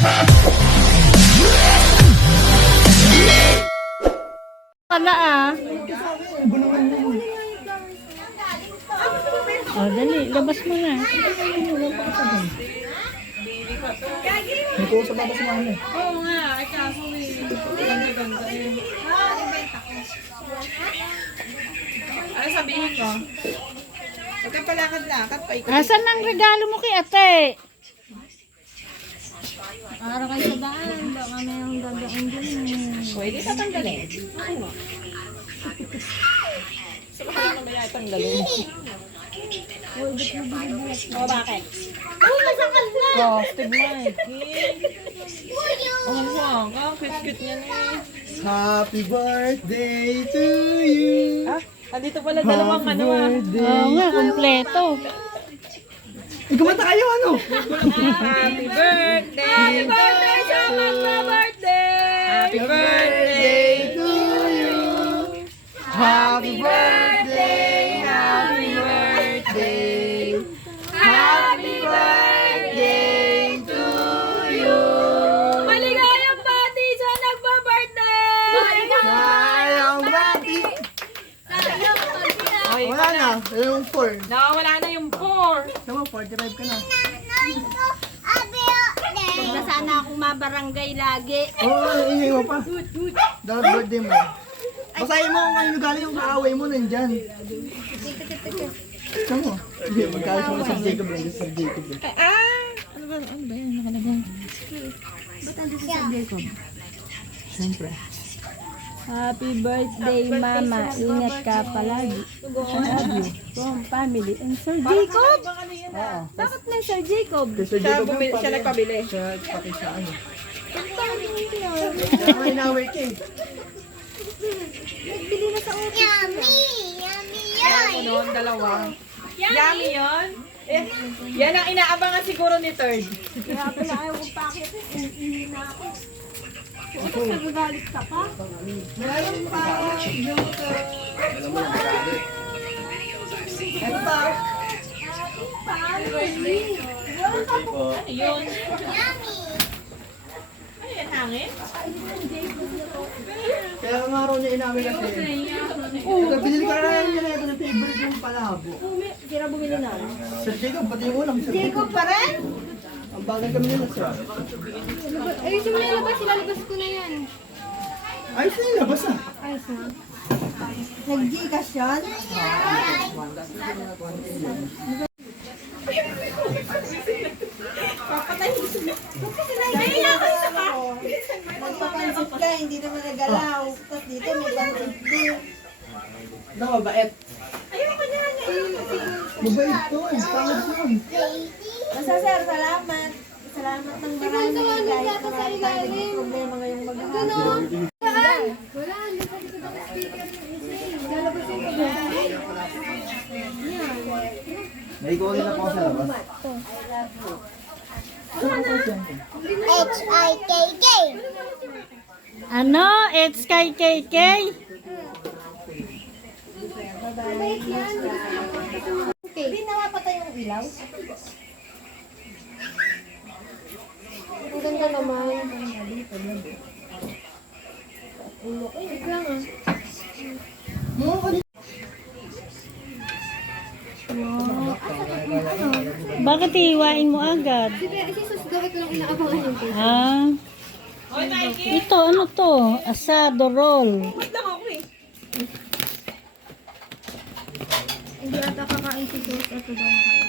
Wala ah. Oh, dali. Labas mo na. Hindi ko sa babas mo ano. Oo nga, ay kaso ganda-ganda eh. Ano sabihin ko? Huwag kang palakad-lakad pa. Asan ang regalo mo kay ate? Para kayo sa daan, baka mayroong dadaan dyan. Pwede tatanggalin. So, baka lang mamaya itanggalin. O, bakit? Uy, masakal na! Plastic na eh. Ang saka, cute-cute niya na eh. Happy birthday to you. Ah, andito pala dalawang ano ah. Oo nga, kompleto. Kumanta kayo ano? Happy birthday! Happy birthday sa magpa-birthday! Happy birthday to you. Happy birthday. Happy birthday. Happy birthday to you. Maligayang bati sa nagpa-birthday! Sayang bati. Wala na. Yung 4. Nakawala na yung 4. Tama, 45 ka na. Huwag na sana akong mabarangay lagi. Oo, ingay mo pa. Dapat birthday mo. Basahin mo kung ano galing yung kaaway mo nandyan. Tama. Hindi, magkalit mo sa Jacob lang. Sa Jacob lang. Ano ba yun? Nakalagay. Ba't nandito sa Jacob? Siyempre. Happy birthday, Mama. Ingat ka palagi. Love you. From family. And Sir Jacob? Oo. Bakit may Sir Jacob? Kasi Siya, Jacob yung siya nagpabili. Siya, pati siya ano. Kaya mo inaway ka eh. Nagbili na sa office. Yummy! Yummy Ano nun, dalawa. Yummy yun? Eh, yan ang inaabangan siguro ni Third. Kaya pala ayaw kong pakit. Iihi na ako. Tapos nagagalit ka pa? Ito pa. Ano yun? Ano yan, hangin? Kaya nga raw niya inaway kasi. Ito, binili ko na lang yun ito ng favorite yung palabo. Sira bumili na. Sir Jacob, pati yung ulam. Sir Jacob pa rin? Ang bagay kami nila, sir. Ayusin mo na ilabas. Ilalabas ko na yan. Ayos na yung labas ah. Ayos na. Nag-Gcash yan? Magpapansit ka, hindi naman nagalaw. Tapos dito may pansit din. Nakabait. Mabait to eh. Pangit yun. Basta sir, salamat. Salamat ng marami. Kahit marami tayo naging problema ngayong maghahapon. Wala, hindi sa likod ng speaker yung isa. Lalabasin ko ba? Naikuha na po ako sa labas. H-I-K-K. Ano? It's kay KK? Okay. Hindi nawapatay yung ilaw. Ang ganda naman. Wait lang ah. Bakit iiwain mo agad? Si Sus, dapat lang inaabangan yung cake. Ah. Ito, ano to? Asado roll. Wait lang ako eh. Hindi ata kakain si Sus. Ito daw kakain.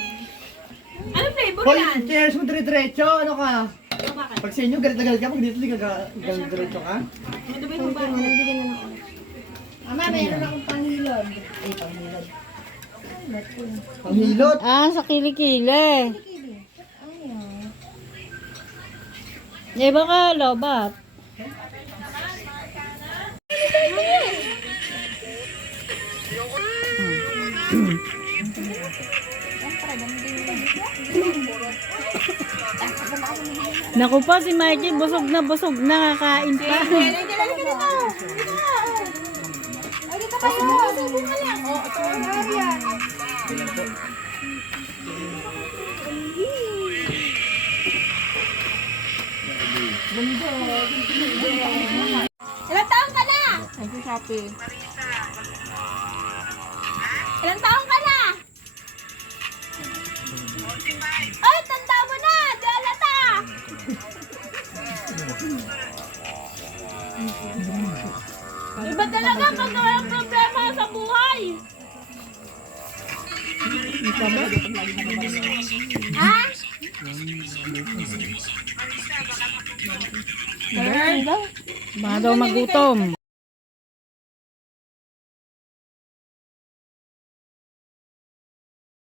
Ano flavor Hoy, yan? cheers mo dire-diretso. Ano ka? Pag sa inyo, galit na galit ka. Pag dito, di ka galit-diretso ka. Ano ba yung Konti mo, nabigyan na ako. Ama, mayroon akong panghilod. Panghilot. Ah, sa kilikili. Eh, baka lobat. Naku pa, si Mikey, busog na, kakain pa. Dito kayo, sabon ka lang. O, ito ang harian. Happy. Ilang taong ka na? Ay, tanda mo na! Di alata! Iba talaga pag walang problema sa buhay! Ha? Baka daw magutom.